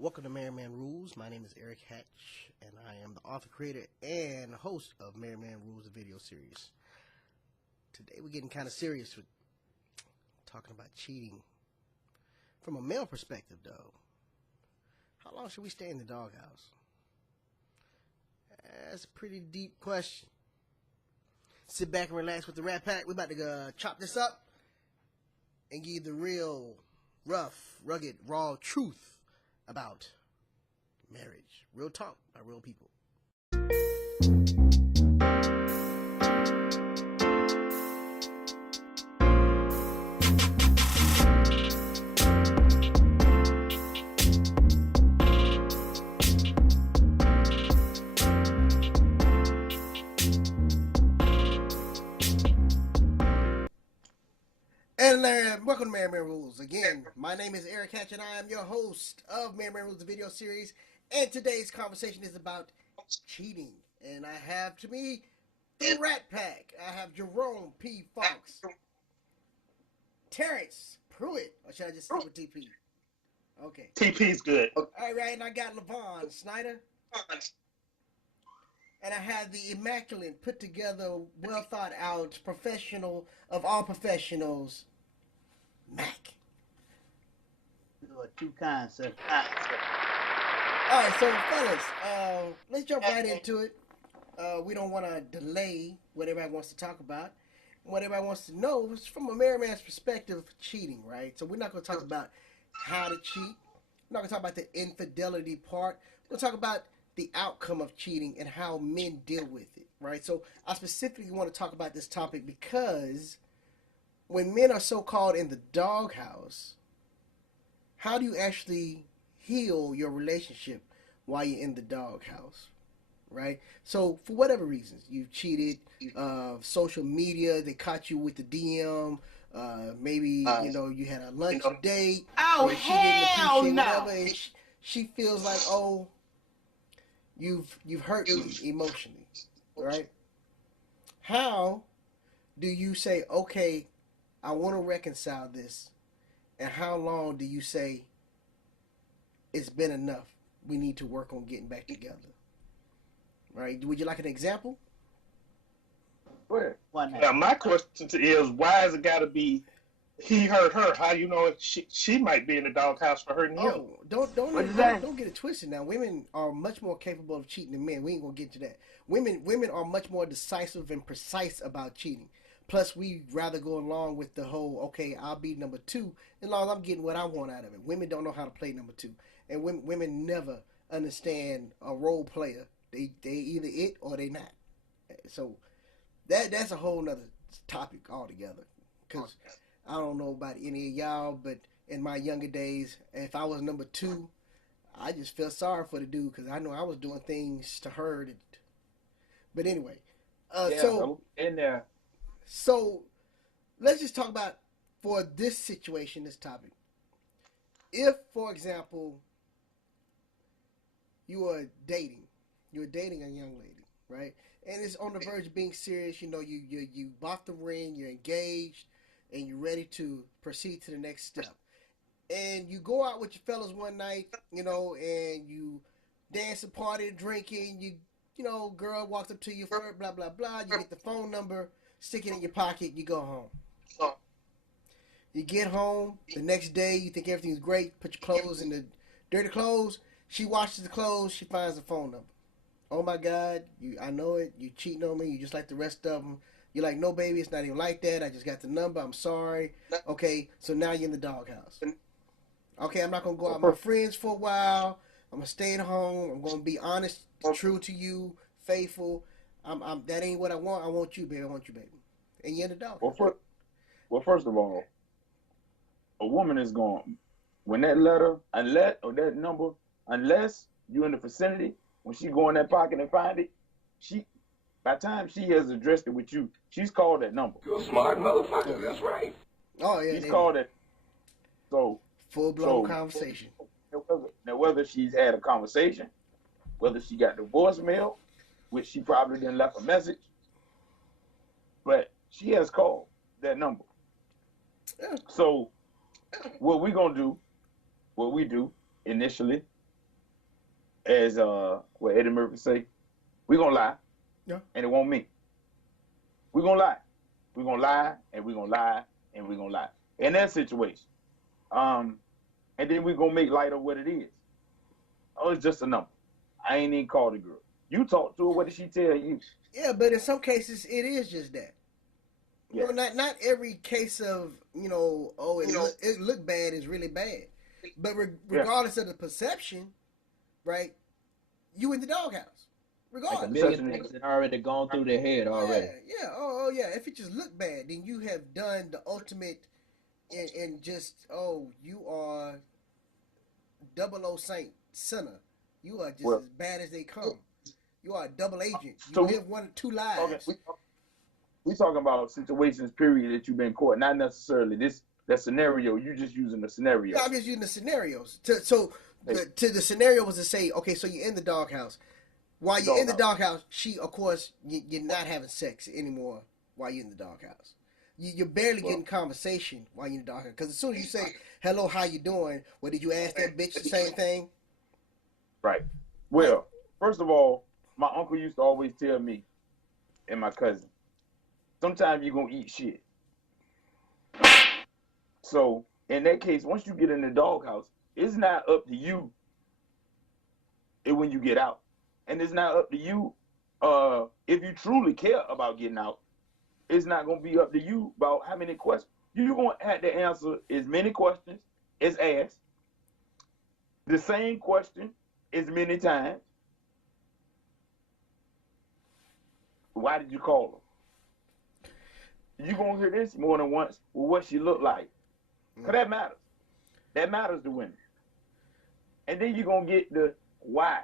Welcome to Merryman Rules. My name is Eric Hatch, and I am the author, creator, and host of Merryman Rules, the video series. Today we're getting kind of serious with talking about cheating. From a male perspective, though, how long should we stay in the doghouse? That's a pretty deep question. Sit back and relax with the Rat Pack. We're about to chop this up and give you the real, rough, rugged, raw truth about marriage. Real talk by real people. And welcome to Merryman Rules. Again, my name is Eric Hatch, and I am your host of Merryman Rules, the video series. And today's conversation is about cheating. And I have to me the Rat Pack. I have Jerome P. Fox, Terrence Pruitt, or should I just stick with TP? Okay. TP's good. All right, and I got Levon Snyder. And I have the immaculate, put together, well thought out, professional of all professionals, Mac. You are too kind, sir. All right, so fellas, let's jump right into it. We don't want to delay what everybody wants to talk about. What everybody wants to know is from a married man's perspective, cheating, right? So we're not going to talk about how to cheat. We're not going to talk about the infidelity part. We're going to talk about the outcome of cheating and how men deal with it, right? So I specifically want to talk about this topic because when men are so-called in the doghouse, how do you actually heal your relationship while you're in the doghouse, right? So for whatever reasons, you've cheated, social media, they caught you with the DM, maybe, you had a lunch date. Oh, hell no! Whatever, and she feels like, oh, you've hurt me emotionally, right? How do you say, okay, I want to reconcile this, and how long do you say it's been enough? We need to work on getting back together, right? Would you like an example? Now, my question is, why has it got to be he hurt her? How you know she might be in the doghouse for hurting him? Oh, don't get it twisted. Now, women are much more capable of cheating than men. We ain't gonna get to that. Women are much more decisive and precise about cheating. Plus, we rather go along with the whole, okay, I'll be number two as long as I'm getting what I want out of it. Women don't know how to play number two, and women never understand a role player. They either it or they not. So that's a whole nother topic altogether. Because I don't know about any of y'all, but in my younger days, if I was number two, I just felt sorry for the dude because I know I was doing things to her. But anyway, in there. So let's just talk about for this situation, this topic. If, for example, you're dating a young lady, right? And it's on the verge of being serious. You bought the ring, you're engaged, and you're ready to proceed to the next step. And you go out with your fellas one night, and you dance and party, drinking. Girl walks up to you, flirt, blah, blah, blah. You get the phone number, stick it in your pocket, you go home. You get home, the next day, you think everything's great, put your clothes in the dirty clothes. She washes the clothes, she finds the phone number. Oh my God, I know it, you cheating on me, you just like the rest of them. You're like, no, baby, it's not even like that. I just got the number. I'm sorry. Okay, so now you're in the doghouse. Okay, I'm not going to go out with my friends for a while. I'm going to stay at home. I'm going to be honest, true to you, faithful. That ain't what I want. I want you, baby. I want you, baby. And you're in the doghouse. Well, first of all, a woman is going, when that letter, that number, unless you're in the vicinity, when she go in that pocket and find it, by the time she has addressed it with you, she's called that number. You're a smart motherfucker, that's right. Oh, yeah. She's called it. So full-blown conversation. Now, whether she's had a conversation, whether she got the voicemail, which she probably didn't left a message, but she has called that number. So what we do initially as what Eddie Murphy say, we gonna lie, and it won't mean. We gonna lie, we gonna lie, and we gonna lie, and we gonna lie. In that situation, and then we gonna make light of what it is. Oh, it's just a number. I ain't even called the girl. You talk to her. What did she tell you? Yeah, but in some cases, it is just that. Yeah. You know, not every case of, you know, oh, it look bad is really bad. But regardless of the perception, right, you in the doghouse. Regardless. Like a million things that already gone through their head already. Yeah. Oh, yeah. If it just look bad, then you have done the ultimate in just, you are 00 Saint sinner. You are just as bad as they come. You are a double agent. You live 1 or 2 lives. Okay. We talking about situations, period, that you've been caught. Not necessarily that scenario. You just using the scenario. No, I'm just using the scenarios. The scenario was to say, okay, so you're in the doghouse. While you're in the doghouse, of course, you're not having sex anymore while you're in the doghouse. You're barely getting conversation while you're in the doghouse. Because as soon as you say, hello, how you doing? Well, did you ask that bitch the same thing? Right. Well, first of all, my uncle used to always tell me and my cousin, sometimes you're going to eat shit. So, in that case, once you get in the doghouse, it's not up to you when you get out. And it's not up to you if you truly care about getting out. It's not going to be up to you about how many questions. You're going to have to answer as many questions as asked. The same question as many times. Why did you call her? You're going to hear this more than once. Well, what she look like. Because that matters. That matters to women. And then you're going to get the why,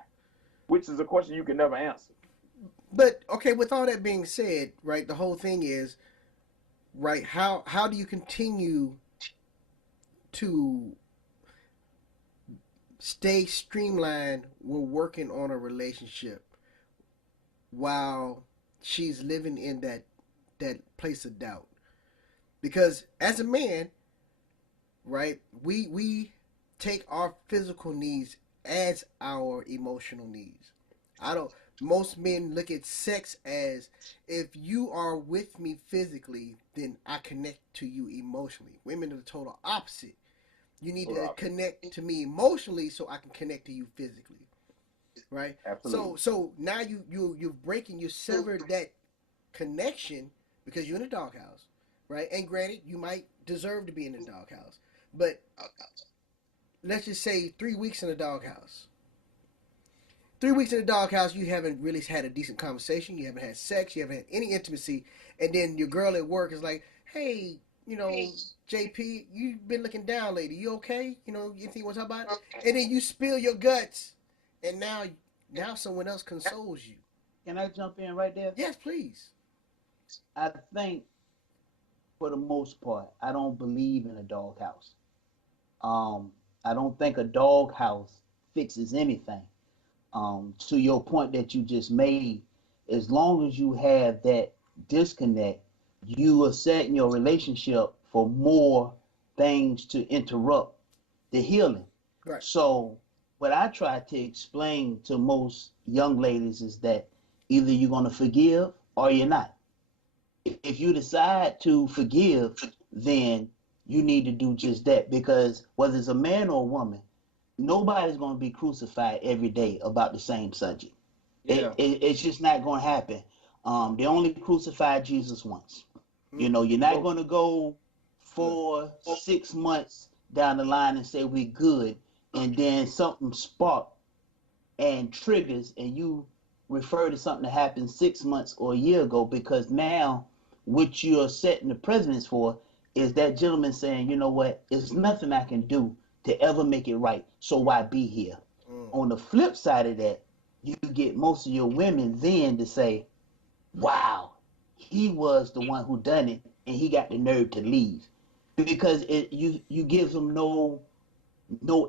which is a question you can never answer. But, okay, with all that being said, right, the whole thing is, right, how do you continue to stay streamlined when working on a relationship while she's living in that place of doubt? Because as a man, right, we take our physical needs as our emotional needs. Most men look at sex as, if you are with me physically, then I connect to you emotionally. Women are the total opposite. You need to connect to me emotionally so I can connect to you physically, right? Absolutely. So now you're breaking, you severed that connection because you're in a doghouse, right? And granted, you might deserve to be in a doghouse, but let's just say 3 weeks in a doghouse. 3 weeks in the doghouse, you haven't really had a decent conversation. You haven't had sex. You haven't had any intimacy. And then your girl at work is like, hey, you know, JP, you've been looking down lately. You okay? You know, anything you want to talk about? And then you spill your guts. And now someone else consoles you. Can I jump in right there? Yes, please. I think, for the most part, I don't believe in a doghouse. I don't think a doghouse fixes anything. To your point that you just made, as long as you have that disconnect, you are setting your relationship for more things to interrupt the healing. Right. So what I try to explain to most young ladies is that either you're going to forgive or you're not. If you decide to forgive, then you need to do just that, because whether it's a man or a woman, nobody's going to be crucified every day about the same subject. Yeah. It's just not going to happen. They only crucified Jesus once. You know, you're not going to go 6 months down the line and say we're good, and then something spark and triggers, and you refer to something that happened 6 months or a year ago, because now what you're setting the precedence for is that gentleman saying, you know what, there's nothing I can do to ever make it right, so why be here? On the flip side of that, you get most of your women then to say, wow, he was the one who done it, and he got the nerve to leave. Because you give them no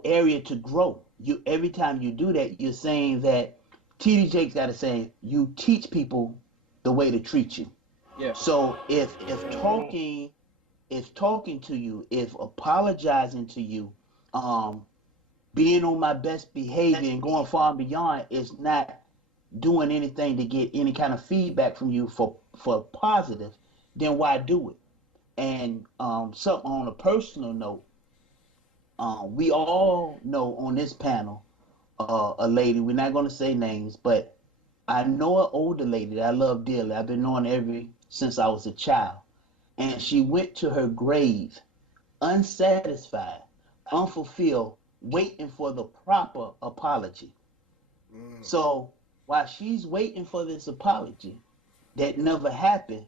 area to grow. Every time you do that, you're saying that TD Jakes got to say, you teach people the way to treat you. Yeah. So if talking to you, if apologizing to you, being on my best behavior and going far and beyond is not doing anything to get any kind of feedback from you for positive, then why do it? And something on a personal note, we all know on this panel a lady, we're not going to say names, but I know an older lady that I love dearly. I've been knowing ever since I was a child. And she went to her grave unsatisfied, unfulfilled, waiting for the proper apology. So while she's waiting for this apology that never happened,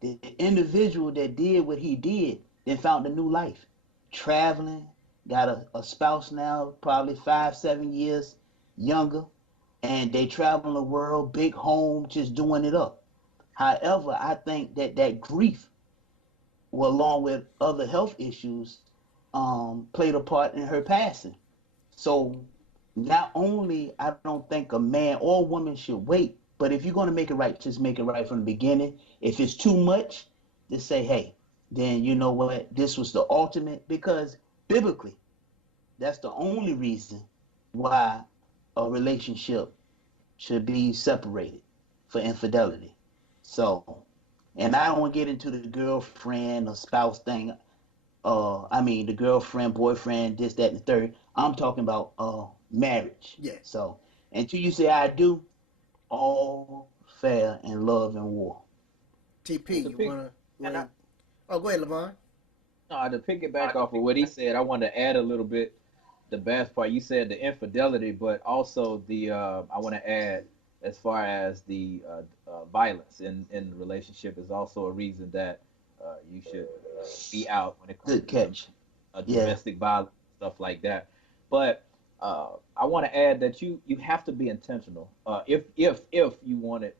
the individual that did what he did then found a new life, traveling, got a spouse now, probably 5-7 years younger, and they travel the world, big home, just doing it up. However, I think that grief, well, along with other health issues, played a part in her passing. So not only I don't think a man or woman should wait, but if you're going to make it right, just make it right from the beginning. If it's too much, just say, hey, then you know what? This was the ultimate, because biblically, that's the only reason why a relationship should be separated, for infidelity. So, and I don't want to get into the girlfriend or spouse thing. I mean, the girlfriend, boyfriend, this, that, and the third. I'm talking about marriage. Yeah. So, until you say I do, all fair in love and war. TP, you wanna? Oh, go ahead, Levon. No, to piggyback off of what he said, I wanted to add a little bit. The best part, you said the infidelity, but also the I want to add, as far as the violence in the relationship, is also a reason that you should be out when it comes Good catch. to domestic violence, stuff like that. But I want to add that you have to be intentional. If you want it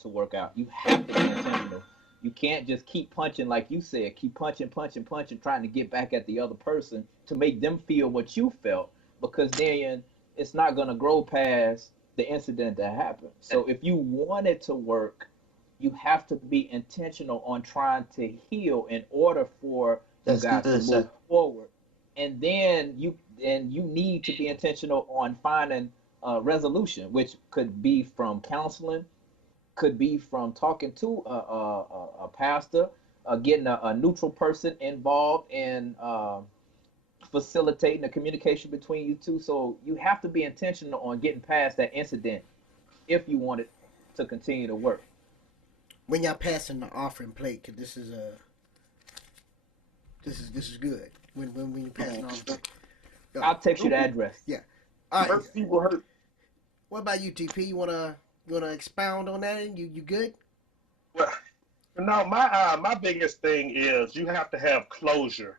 to work out, you have to be intentional. You can't just keep punching, like you said, keep punching, trying to get back at the other person to make them feel what you felt, because then it's not going to grow past the incident that happened. So if you want it to work, you have to be intentional on trying to heal in order for you guys to move forward. And then you need to be intentional on finding a resolution, which could be from counseling, could be from talking to a pastor, getting a neutral person involved in facilitating the communication between you two. So you have to be intentional on getting past that incident if you want it to continue to work. When y'all passing the offering plate, cause this is good. When you passing the offering plate. I'll text you the address. Yeah. All right. Hurt people hurt. What about you, TP? You wanna expound on that? You good? Well, no, my biggest thing is you have to have closure.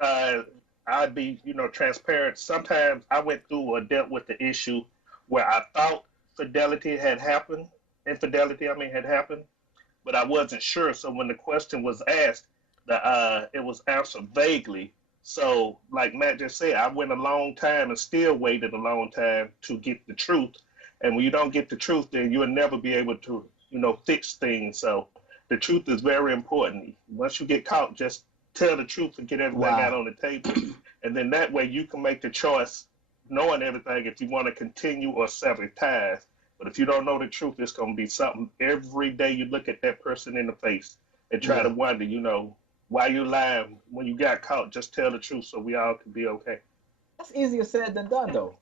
I'd be, transparent. Sometimes I went through or dealt with the issue where I thought infidelity had happened, but I wasn't sure. So when the question was asked, it was answered vaguely. So like Matt just said, I went a long time and still waited a long time to get the truth. And when you don't get the truth, then you'll never be able to, fix things. So the truth is very important. Once you get caught, just tell the truth and get everything out on the table. And then that way you can make the choice, knowing everything, if you want to continue or sever ties. But if you don't know the truth, it's going to be something every day you look at that person in the face and try to wonder, why you lying when you got caught. Just tell the truth so we all can be okay. That's easier said than done, though.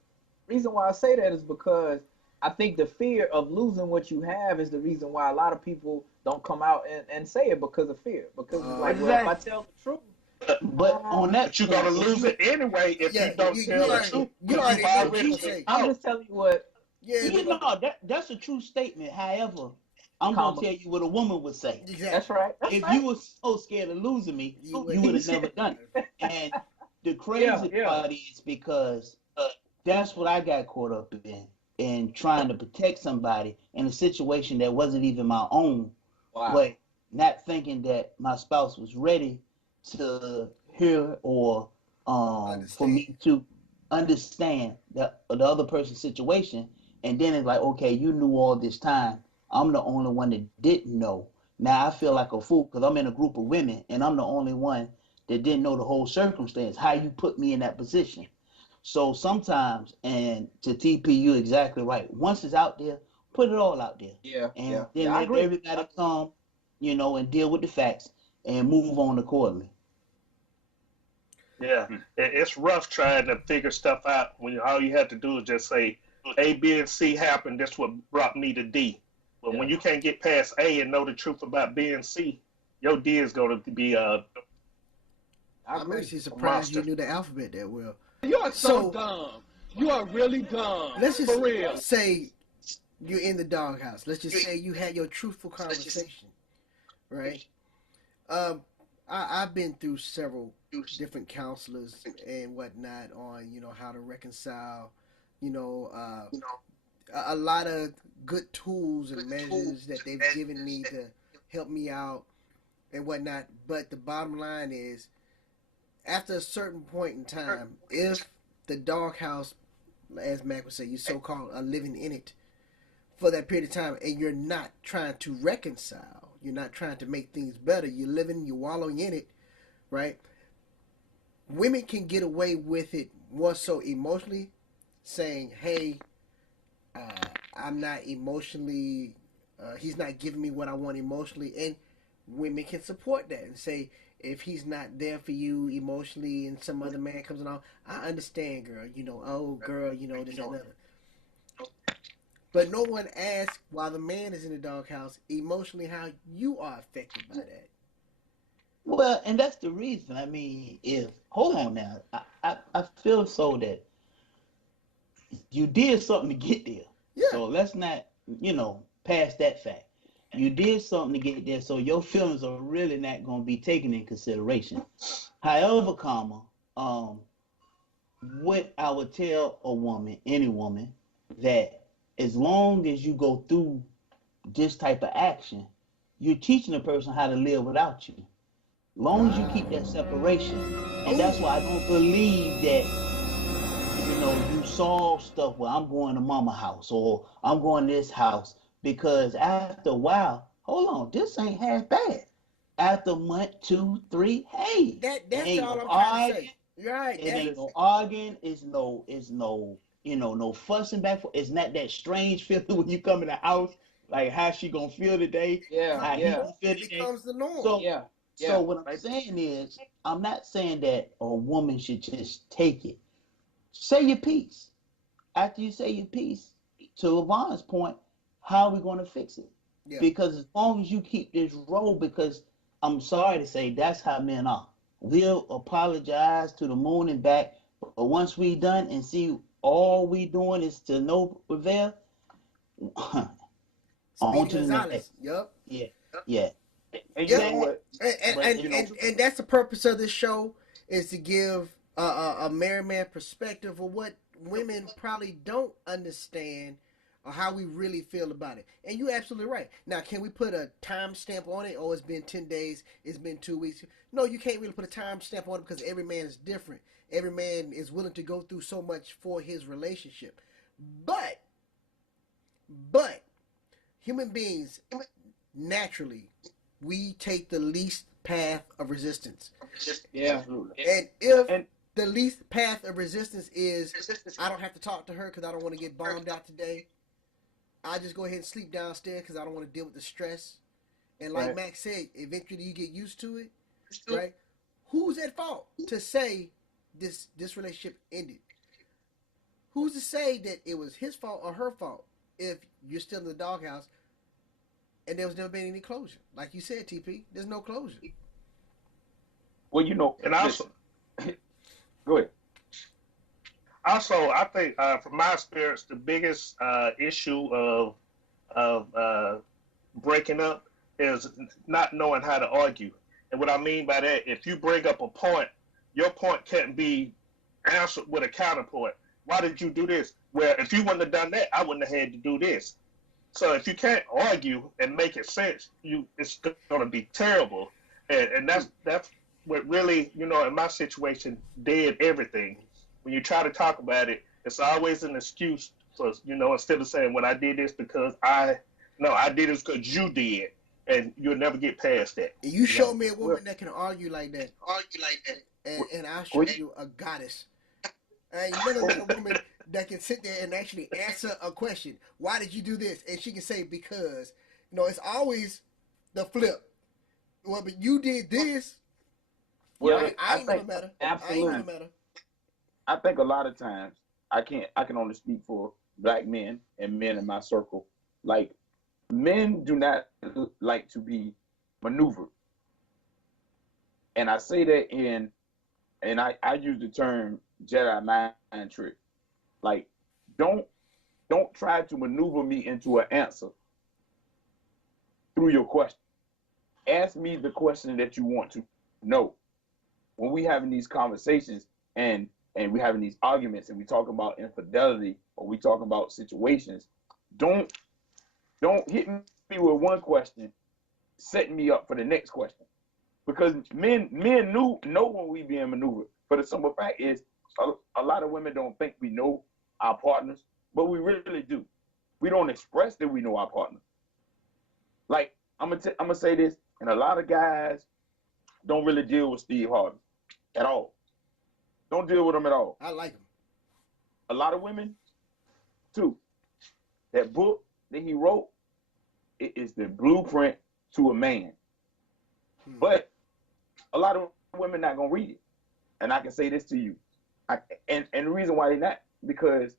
Reason why I say that is because I think the fear of losing what you have is the reason why a lot of people don't come out and say it, because of fear. Because it's like, well, if I tell the truth. But on that, but you're gonna lose it anyway if you don't tell the truth. I'm just telling you what. That's a true statement. However, I'm gonna tell you what a woman would say. Exactly. That's right. If you were so scared of losing me, you would have never done it. And the crazy part is because that's what I got caught up in trying to protect somebody in a situation that wasn't even my own, but not thinking that my spouse was ready to hear or for me to understand the other person's situation. And then it's like, okay, you knew all this time. I'm the only one that didn't know. Now I feel like a fool because I'm in a group of women and I'm the only one that didn't know the whole circumstance, how you put me in that position. So sometimes, and to TP, you're exactly right. Once it's out there, put it all out there, Yeah, and yeah, then yeah. I let agree. everybody come, and deal with the facts and move on accordingly. Yeah, it's rough trying to figure stuff out when all you have to do is just say A, B, and C happened. That's what brought me to D. But when Yeah. you can't get past A and know the truth about B and C, your D is going to be I I'm agree. actually a surprised you monster. knew the alphabet that well. You are so So dumb. You are really dumb. let's just For real. say you're in the doghouse. Let's just say you had your truthful conversation, right? I've been through several different counselors and whatnot on how to reconcile, a lot of good tools and measures that they've given me to help me out and whatnot. But the bottom line is, after a certain point in time, if the doghouse, as Mac would say, you so-called are living in it for that period of time, and you're not trying to reconcile, you're not trying to make things better, you're wallowing in it, right? Women can get away with it more so emotionally, saying, hey, I'm not emotionally, he's not giving me what I want emotionally, and women can support that and say, if he's not there for you emotionally and some other man comes along, I understand, girl, oh, girl, this and another. But no one asks, while the man is in the doghouse, emotionally how you are affected by that. Well, and that's the reason. I mean, if hold on now, I feel so that you did something to get there. Yeah. So let's not, pass that fact. You did something to get there, so your feelings are really not going to be taken in consideration. However, what I would tell a woman, any woman, that as long as you go through this type of action, you're teaching a person how to live without you. Long as you keep that separation, and that's why I don't believe that you solve stuff where I'm going to mama house or I'm going to this house, because after a while, hold on, this ain't half bad. After a month, 2, 3, hey, That's ain't all no I'm trying to arguing. say. You're right. It ain't no arguing. It's no, no fussing back. It's not that strange feeling when you come in the house, like how she gonna feel today, Yeah, how he yeah, gonna feel It today. becomes the norm. So, yeah, so yeah. what I'm saying is, I'm not saying that a woman should just take it. Say your piece. After you say your piece, to Levon's point, how are we going to fix it? Yeah. Because as long as you keep this role, because I'm sorry to say, that's how men are. We'll apologize to the moon and back, but once we done and see all we doing is to no avail, on Speedy to the next. Gonzalez. Yup. Yeah. And you Yeah. know what? And that's the purpose of this show, is to give a married man perspective of what women probably don't understand or how we really feel about it. And you're absolutely right. Now, can we put a time stamp on it? Oh, it's been 10 days, it's been 2 weeks. No, you can't really put a time stamp on it, because every man is different. Every man is willing to go through so much for his relationship. But human beings, naturally, we take the least path of resistance. Yeah. Absolutely. And if And- the least path of resistance is, I don't have to talk to her because I don't want to get bombed out today, I just go ahead and sleep downstairs because I don't want to deal with the stress. And like Right. Max said, eventually you get used to it, right? Who's at fault to say this relationship ended? Who's to say that it was his fault or her fault if you're still in the doghouse and there was never been any closure? Like you said, TP, there's no closure. Well, And also, go ahead. also, I think from my experience, the biggest issue of breaking up is not knowing how to argue. And what I mean by that, if you bring up a point, your point can't be answered with a counterpoint. Why did you do this? Well, if you wouldn't have done that, I wouldn't have had to do this. So if you can't argue and make it sense, it's going to be terrible. And that's what really, in my situation, did everything. When you try to talk about it, it's always an excuse for, instead of saying, well, I did this because I did this because you did. And you'll never get past that. And you show me a woman that can argue like that. And I'll show Well, you a goddess. I ain't never met a woman that can sit there and actually answer a question. Why did you do this? And she can say because. It's always the flip. Well, but you did this. Well, I ain't never met her. Absolutely. I ain't never met her. I think a lot of times I can only speak for black men and men in my circle. Like, men do not like to be maneuvered. And I say that and I use the term Jedi mind trick. Like, don't try to maneuver me into an answer through your question. Ask me the question that you want to know. When we having these conversations and we having these arguments and we talk about infidelity or we talk about situations, don't hit me with one question, setting me up for the next question. Because men know when we being maneuvered. But the simple fact is, a lot of women don't think we know our partners, but we really do. We don't express that we know our partner. Like, I'm gonna say this, and a lot of guys don't really deal with Steve Harvey at all. Don't deal with him at all. I like him. A lot of women, too. That book that he wrote, it is the blueprint to a man. But a lot of women not gonna read it. And I can say this to you. And the reason why they not, because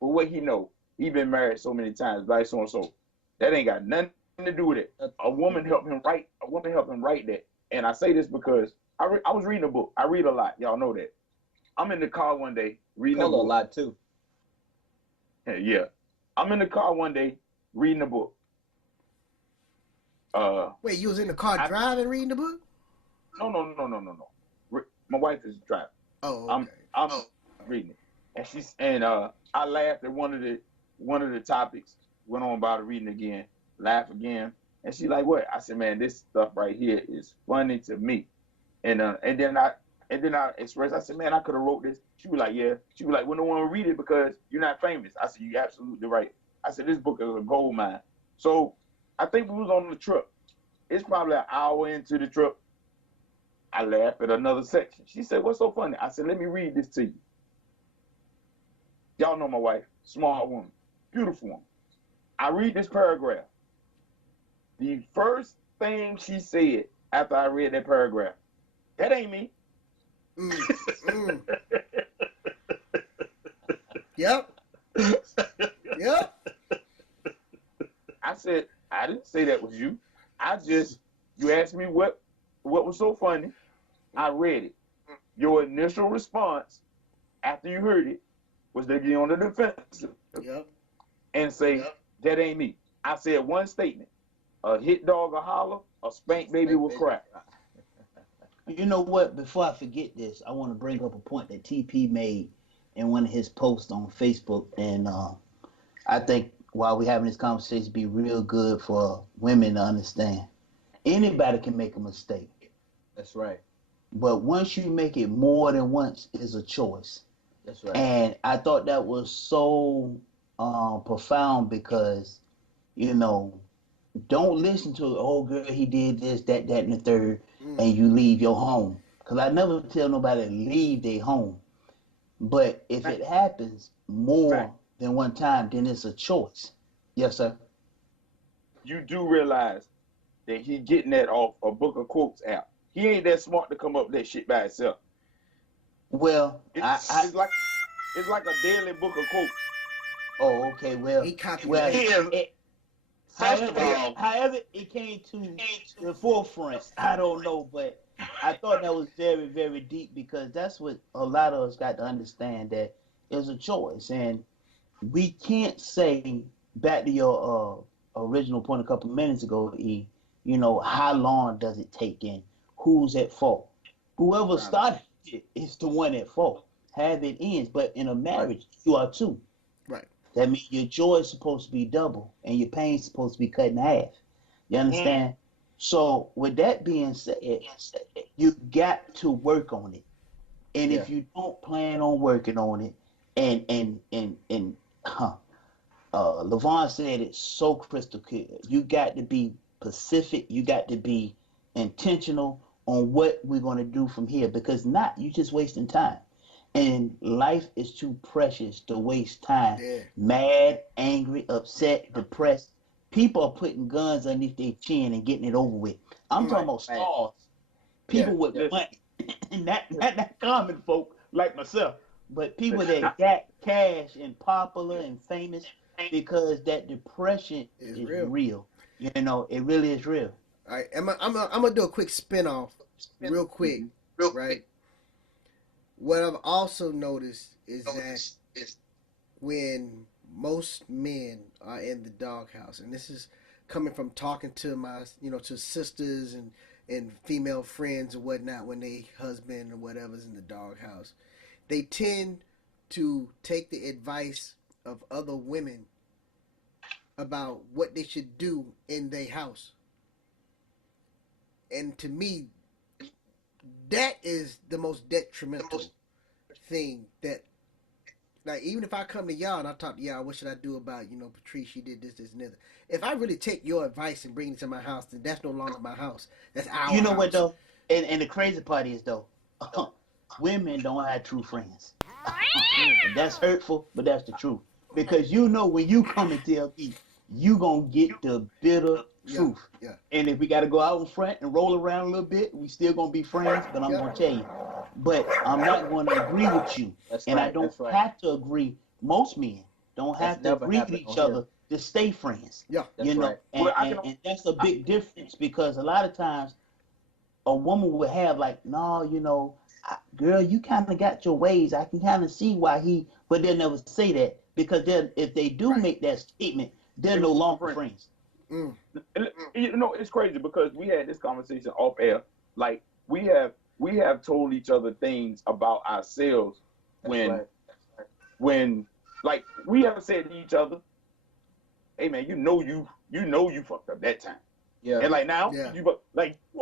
for what he know, he been married so many times, like so and so. That ain't got nothing to do with it. A woman helped him write that. And I say this because I was reading a book. I read a lot. Y'all know that. I'm in the car one day reading a book. A lot too. Yeah. I'm in the car one day reading a book. Wait, you was in the car driving reading the book? No. My wife is driving. Oh, okay. I'm reading it. And I laughed at one of the topics, went on about it reading again, laugh again. And she like, what? I said, man, this stuff right here is funny to me. And then I expressed, I said, man, I could have wrote this. She was like, yeah. She was like, well, no one will read it because you're not famous. I said, you're absolutely right. I said, this book is a gold mine. So I think we was on the trip. It's probably an hour into the trip. I laughed at another section. She said, what's so funny? I said, let me read this to you. Y'all know my wife, smart woman, beautiful woman. I read this paragraph. The first thing she said after I read that paragraph, that ain't me. Yep. I said, I didn't say that was you. You asked me what was so funny. I read it. Your initial response after you heard it was to get on the defensive and say, that ain't me. I said one statement. A hit dog will holler, a spank baby will cry. You know what? Before I forget this, I want to bring up a point that TP made in one of his posts on Facebook. And I think while we're having this conversation, it'd be real good for women to understand. Anybody can make a mistake. That's right. But once you make it more than once, it's a choice. That's right. And I thought that was so profound because, don't listen to, oh, girl, he did this, that, and the third, and you leave your home. Because I never tell nobody to leave their home. But if it happens more than one time, then it's a choice. Yes, sir. You do realize that he getting that off a Book of Quotes app. He ain't that smart to come up with that shit by himself. Well, it's like a daily book of quotes. Oh, okay. Well, however it came to the forefront, I don't know, but I thought that was very, very deep because that's what a lot of us got to understand, that it's a choice. And we can't say, back to your original point a couple minutes ago, E, how long does it take and who's at fault? Whoever started it is the one at fault. Have it ends. But in a marriage, you are too. Right. That means your joy is supposed to be double and your pain is supposed to be cut in half. You understand? So with that being said, you got to work on it. And if you don't plan on working on it, and LaVon said it so crystal clear. You got to be specific. You got to be intentional on what we're going to do from here, because not you just wasting time. And life is too precious to waste time. Yeah. Mad, angry, upset, depressed. People are putting guns underneath their chin and getting it over with. I'm talking about Right. stars. Yeah. People with Listen. money. And not common folk like myself, but people Listen, that got cash and popular and famous, because that depression It's is real. real. You know, it really is real. All right, I'm gonna do a quick spin off, real quick, right? What I've also noticed is that when most men are in the doghouse, and this is coming from talking to my, to sisters and female friends and whatnot, when they husband or whatever's in the doghouse, they tend to take the advice of other women about what they should do in their house. And to me, that is the most detrimental thing. That, like, even if I come to y'all and I talk to y'all, what should I do about, Patrice, she did this, and that. If I really take your advice and bring it to my house, then that's no longer my house. That's our You know house. what though? And the crazy part is though, women don't have true friends. And that's hurtful, but that's the truth. Because when you come and tell me, you gonna get the bitter truth. Yeah. And if we gotta go out in front and roll around a little bit, we still gonna be friends, but I'm gonna tell you. But I'm not gonna agree with you. That's And right. I don't That's right. have to agree. Most men don't That's have to never agree with happened each on other to stay friends. Yeah. That's right. And, Well, I and, can- and that's a big difference, because a lot of times a woman would have like, no, girl, you kind of got your ways. I can kind of see why but they'll never say that, because if they do make that statement, they're no longer friends. Mm. It's crazy because we had this conversation off air. Like we have told each other things about ourselves That's when like we have said to each other, "Hey man, you know you fucked up that time." Yeah. And like now, Yeah. you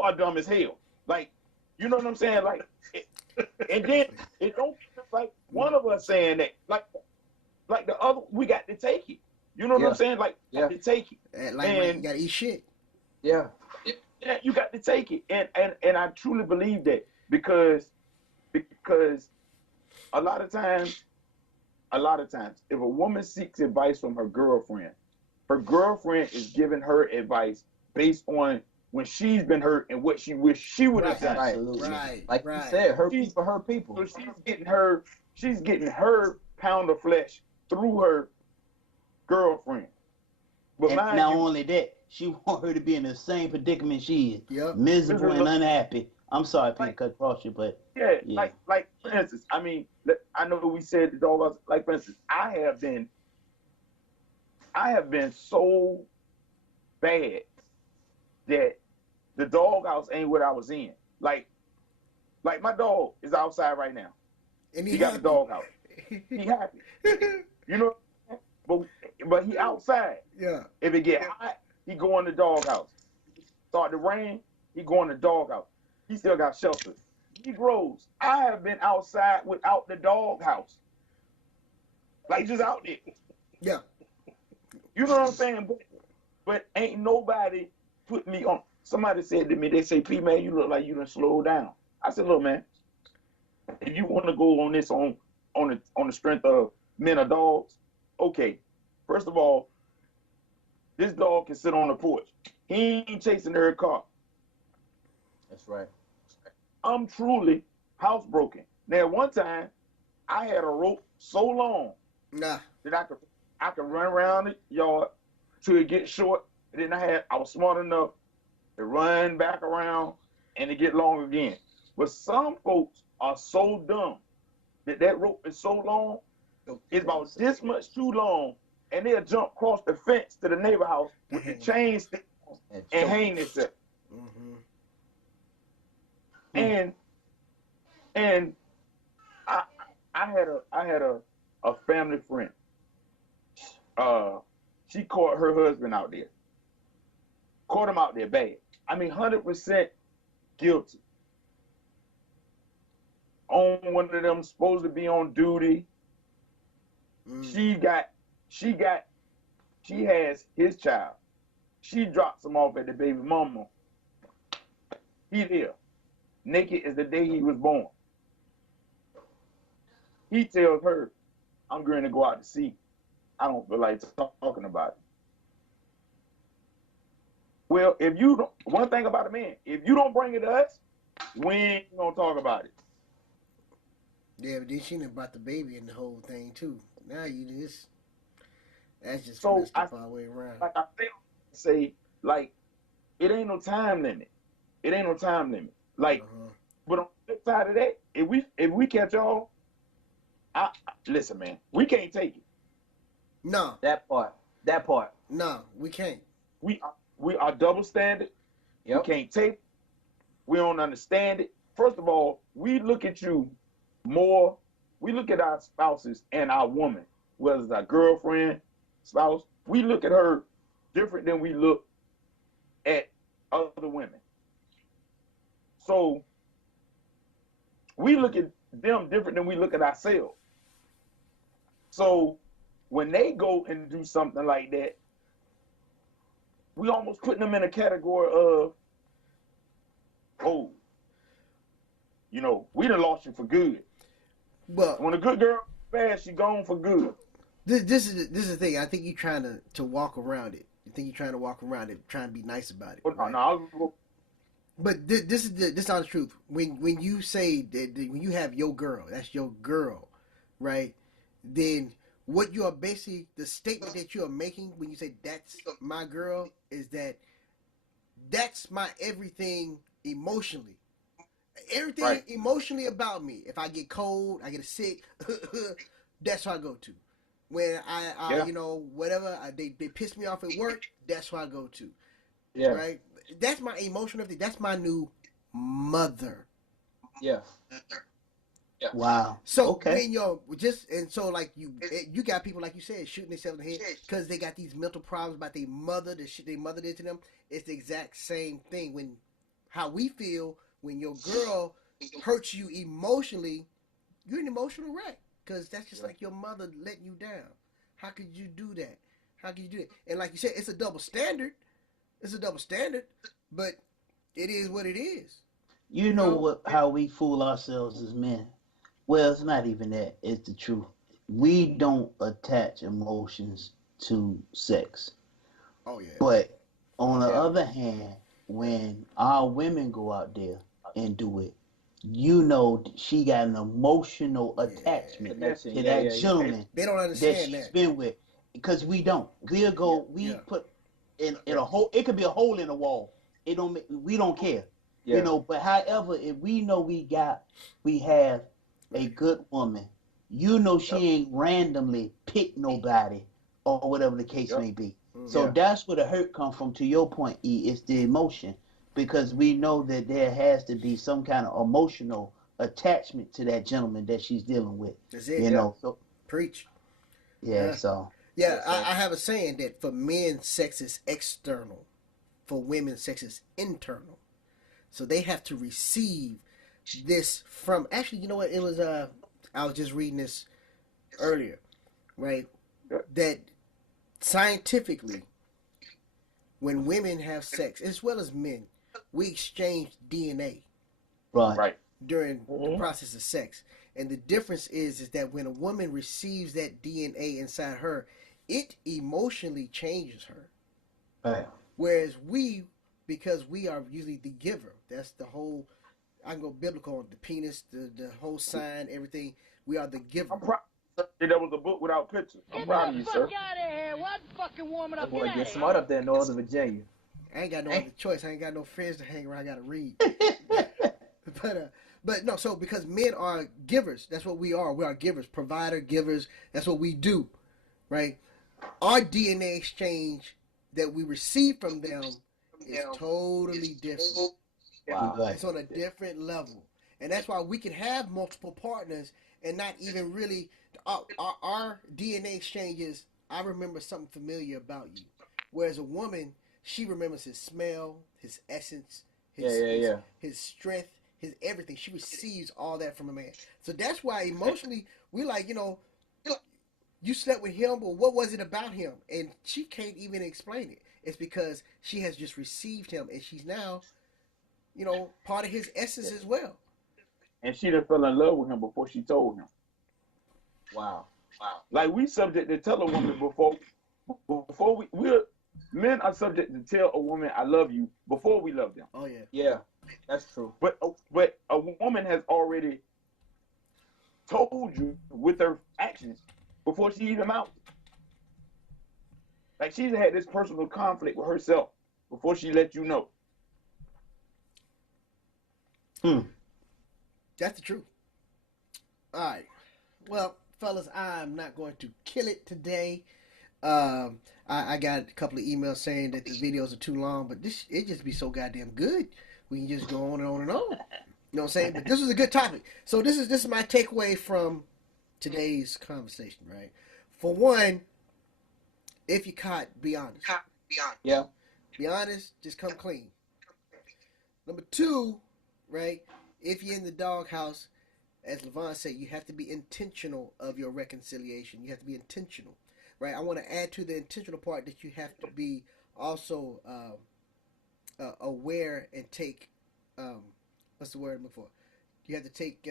are dumb as hell. Like, you know what I'm saying? Like, and then it don't like one of us saying that. Like the other, we got to take it. You know what Yeah. I'm saying? Like, Yeah. to take it. Like, man, you gotta eat shit. Yeah. Yeah, you got to take it. And I truly believe that because a lot of times, if a woman seeks advice from her girlfriend is giving her advice based on when she's been hurt and what she wished she would have done. Right. Absolutely. Right. Like right. you said, her She's- people, her people. So she's getting her pound of flesh through her girlfriend. But And mind not you, only that, she want her to be in the same predicament she is, Yep. miserable and unhappy. I'm sorry, Peter, Like- cut across you, but yeah, Yeah. like for instance, I mean, I know we said the dog was like for instance, I have been so bad that the doghouse ain't what I was in. Like my dog is outside right now. And He got the doghouse. He happy. You know, but he outside. Yeah. If it get hot, he go in the doghouse. Start to rain, he go in the doghouse. He still got shelter. He grows. I have been outside without the doghouse. Like just out there. Yeah. You know what I'm saying? But ain't nobody put me on. Somebody said to me, they say, P man, you look like you done slowed down. I said, look, man, if you want to go on this on the strength of men or dogs, okay. First of all, this dog can sit on the porch. He ain't chasing her car. That's right. I'm truly housebroken. Now, one time, I had a rope so long Nah. that I could run around the yard till it get short. And then I was smart enough to run back around and to get long again. But some folks are so dumb that rope is so long, it's about this much too long, and they'll jump across the fence to the neighbor house with the chain stick And and hang themselves. Mm-hmm. And I had a family friend. She caught her husband out there. Caught him out there bad. I mean, 100% guilty. On one of them, supposed to be on duty. Mm. She has his child. She drops him off at the baby mama. He there. Naked as the day he was born. He tells her, I'm going to go out to sea. I don't feel like talking about it. Well, if you don't, one thing about a man, if you don't bring it to us, we ain't gonna talk about it. Yeah, but then she done brought the baby in the whole thing too. Now you just that's just So messed up all the way around. like I say, like, it ain't no time limit. It ain't no time limit. Like, Uh-huh. but on the flip side of that, if we catch y'all, listen, man, we can't take it. No, That part. no, we can't. We are double standard. Yep. We can't take it. We don't understand it. First of all, we look at you more. We look at our spouses and our woman, whether it's our girlfriend, spouse. We look at her different than we look at other women. So we look at them different than we look at ourselves. So when they go and do something like that, we almost putting them in a category of, oh, you know, we done lost you for good. Well, When a good girl fast, she gone for good. this is the thing. I think you're trying to walk around it. You think you're trying to walk around it, trying to be nice about it. Right? No, But this is not the truth. When you say that when you have your girl, that's your girl, right? Then what you are basically the statement that you are making when you say that's my girl is that that's my everything emotionally. Everything Right. emotionally about me. If I get cold, I get sick, that's who I go to. When I Yeah. you know, whatever, they piss me off at work, that's who I go to. Yeah. Right? That's my emotional thing. That's my new mother. Yeah. Wow. So Okay. when you're just and so like you got people like you said shooting themselves in the head because they got these mental problems about their mother, the shit their mother did to them. It's the exact same thing when how we feel when your girl hurts you emotionally. You're an emotional wreck because that's just like your mother letting you down. How could you do that? How could you do it? And like you said, it's a double standard. It's a double standard, but it is what it is. You know how we fool ourselves as men. Well, it's not even that. It's the truth. We don't attach emotions to sex. Oh yeah. But on the Yeah. other hand, when our women go out there and do it, you know she got an emotional attachment Connection. to Yeah, that yeah. gentleman They don't that understand she's that. been with. Because we don't. We'll go, we Yeah. put in a hole, it could be a hole in the wall. It don't we don't care. Yeah. You know, but however, if we know we have a good woman, you know she ain't randomly pick nobody or whatever the case Yep. may be. Mhm. So Yeah. that's where the hurt come from. To your point, E, it's the emotion because we know that there has to be some kind of emotional attachment to that gentleman that she's dealing with. That's it. You know, so Preach. yeah, Yeah. so Yeah, Yes, sir. I have a saying that for men, sex is external. For women, sex is internal. So they have to receive this from. Actually, you know what? It was. I was just reading this earlier, right? Yeah. That scientifically, when women have sex, as well as men, we exchange DNA right. during the Mhm. process of sex. And the difference is that when a woman receives that DNA inside her, it emotionally changes her. Right. Whereas we, because we are usually the giver, that's the whole, I can go biblical on the penis, the whole sign, everything. We are the giver. I'm proud. That was a book without pictures. I'm proud of you, sir. out of here. What fucking warming That boy get smart up there in Northern Virginia. I ain't got no other choice. I ain't got no friends to hang around. I got to read. But no, so because men are givers, that's what we are. We are givers, provider, givers. That's what we do, right? Our DNA exchange that we receive from them is totally different. Wow. Right. It's on a different level, and that's why we can have multiple partners and not even really our DNA exchanges. I remember something familiar about you, whereas a woman, she remembers his smell, his essence, his strength, his everything. She receives all that from a man. So that's why emotionally we like, you slept with him, or what was it about him? And she can't even explain it. It's because she has just received him, and she's now, part of his essence as well. And she done fell in love with him before she told him. Wow. Like we subject to tell a woman before we're men are subject to tell a woman I love you before we love them. Oh yeah. Yeah, that's true. But a woman has already told you with her actions before she even mouths it. Like she's had this personal conflict with herself before she let you know. That's the truth. All right. Well, fellas, I'm not going to kill it today. I got a couple of emails saying that the videos are too long, but it just be so goddamn good. We can just go on and on and on. You know what I'm saying? But this was a good topic. So this is my takeaway from today's conversation, right? For one, if you're caught, be honest. Yeah. Be honest, just come clean. Number two, right? If you're in the doghouse, as Levon said, you have to be intentional of your reconciliation. You have to be intentional, right? I want to add to the intentional part that you have to be also aware and take, what's the word I'm looking for? You have to take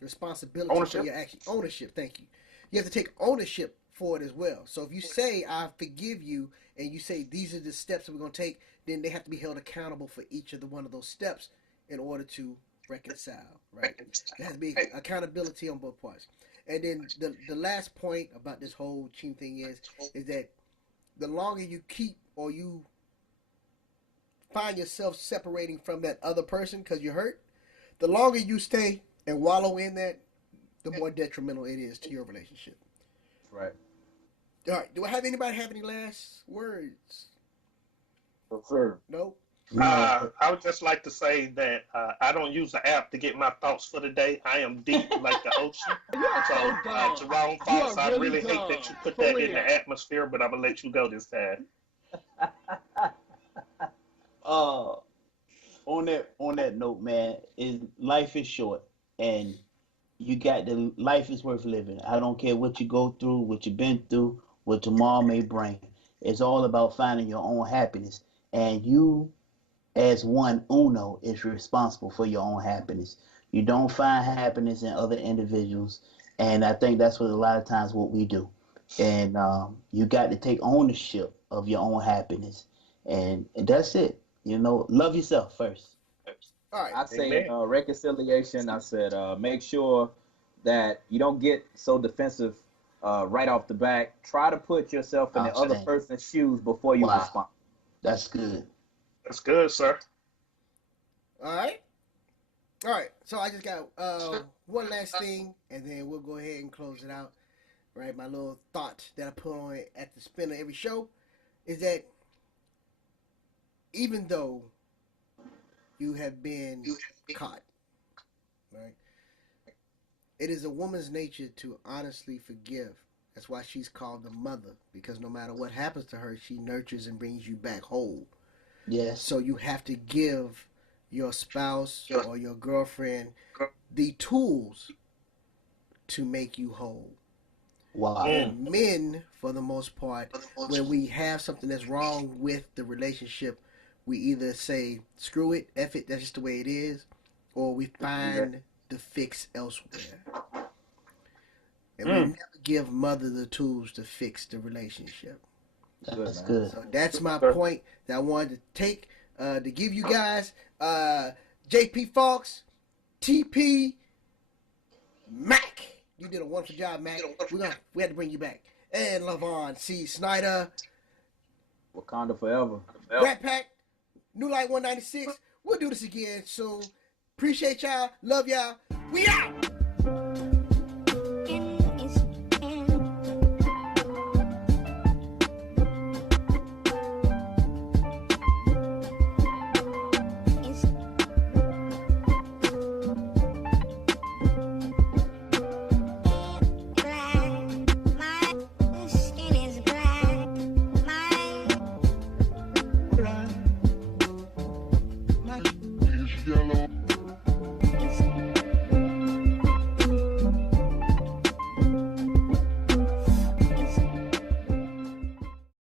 responsibility Ownership. for your actions. Ownership, thank you. You have to take ownership for it as well. So if you say, I forgive you, and you say, these are the steps that we're going to take, then they have to be held accountable for each of the one of those steps in order to reconcile, right? There has to be accountability on both parts. And then the last point about this whole cheating thing is that the longer you keep or you find yourself separating from that other person because you're hurt, the longer you stay and wallow in that, the more detrimental it is to your relationship. Right. All right. Do I have anybody have any last words? No, sir. No? I would just like to say that I don't use the app to get my thoughts for the day. I am deep like the ocean. So, Jerome Fox, I really hate that you put that in the atmosphere, but I'm going to let you go this time. On that note, man, life is short, and life is worth living. I don't care what you go through, what you've been through, what tomorrow may bring. It's all about finding your own happiness, and you, as one uno, is responsible for your own happiness. You don't find happiness in other individuals, and I think that's what a lot of times what we do. And you got to take ownership of your own happiness, and that's it. Love yourself first. All right. I say reconciliation. I said make sure that you don't get so defensive right off the back. Try to put yourself in the other person's shoes before you respond. That's good. That's good, sir. All right. So I just got one last thing, and then we'll go ahead and close it out. Right. My little thought that I put on at the spin of every show is that even though you have been caught, right? It is a woman's nature to honestly forgive. That's why she's called the mother, because no matter what happens to her, she nurtures and brings you back whole. Yes. So you have to give your spouse or your girlfriend the tools to make you whole. Wow. And men, for the most part, when we have something that's wrong with the relationship, we either say, screw it, F it, that's just the way it is, or we find the fix elsewhere. And we never give mother the tools to fix the relationship. That's good. So that's my point that I wanted to take to give you guys. JP Fox, TP, Mac. You did a wonderful job, Mac. We had to bring you back. And Levon C. Snyder. Wakanda forever. Rat Pack. New Light 196. We'll do this again soon. Appreciate y'all. Love y'all. We out.